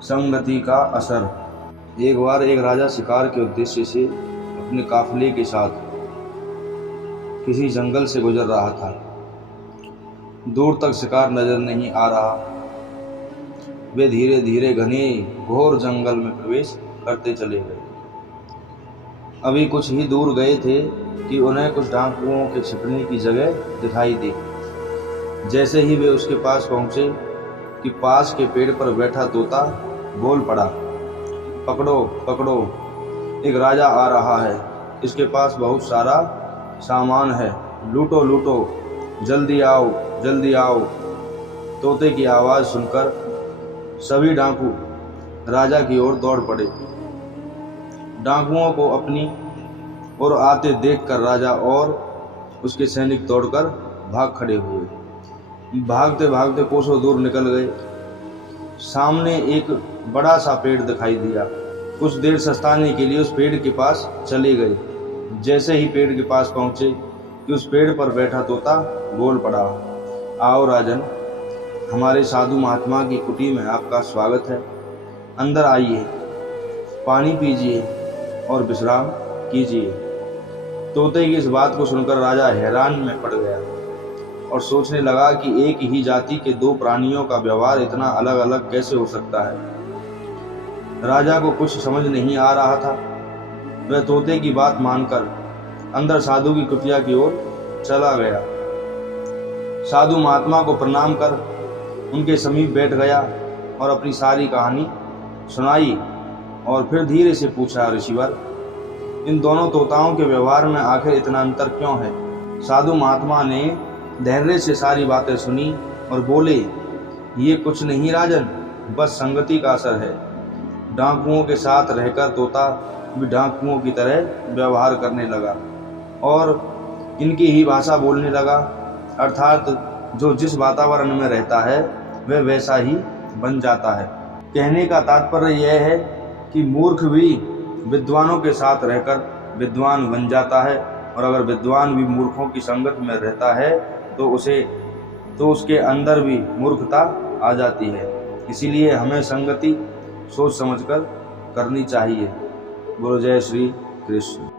संगति का असर। एक बार एक राजा शिकार के उद्देश्य से अपने काफिले के साथ किसी जंगल से गुजर रहा था। दूर तक शिकार नजर नहीं आ रहा। वे धीरे धीरे घने घोर जंगल में प्रवेश करते चले गए। अभी कुछ ही दूर गए थे कि उन्हें कुछ डाकुओं के छिपने की जगह दिखाई दी। जैसे ही वे उसके पास पहुंचे कि पास के पेड़ पर बैठा तोता बोल पड़ा, पकड़ो पकड़ो, एक राजा आ रहा है, इसके पास बहुत सारा सामान है, लूटो लूटो, जल्दी आओ जल्दी आओ। तोते की आवाज़ सुनकर सभी डाकू राजा की ओर दौड़ पड़े। डाकुओं को अपनी ओर आते देखकर राजा और उसके सैनिक दौड़कर भाग खड़े हुए। भागते भागते कोसों दूर निकल गए। सामने एक बड़ा सा पेड़ दिखाई दिया। कुछ देर सस्ताने के लिए उस पेड़ के पास चले गए। जैसे ही पेड़ के पास पहुंचे कि उस पेड़ पर बैठा तोता बोल पड़ा, आओ राजन, हमारे साधु महात्मा की कुटी में आपका स्वागत है। अंदर आइए, पानी पीजिए और विश्राम कीजिए। तोते की इस बात को सुनकर राजा हैरान में पड़ गया और सोचने लगा कि एक ही जाति के दो प्राणियों का व्यवहार इतना अलग अलग कैसे हो सकता है। राजा को कुछ समझ नहीं आ रहा था। वह तोते की बात मानकर अंदर साधु की कुटिया की ओर चला गया। साधु महात्मा को प्रणाम कर उनके समीप बैठ गया और अपनी सारी कहानी सुनाई और फिर धीरे से पूछा, ऋषिवर, इन दोनों तोताओं के व्यवहार में आखिर इतना अंतर क्यों है? साधु महात्मा ने धैर्य से सारी बातें सुनी और बोले, ये कुछ नहीं राजन, बस संगति का असर है। डाकुओं के साथ रहकर तोता भी डाकुओं की तरह व्यवहार करने लगा और इनकी ही भाषा बोलने लगा। अर्थात जो जिस वातावरण में रहता है वह वैसा ही बन जाता है। कहने का तात्पर्य यह है कि मूर्ख भी विद्वानों के साथ रहकर विद्वान बन जाता है और अगर विद्वान भी मूर्खों की संगत में रहता है तो उसके अंदर भी मूर्खता आ जाती है। इसीलिए हमें संगति सोच समझकर करनी चाहिए। बोलो जय श्री कृष्ण।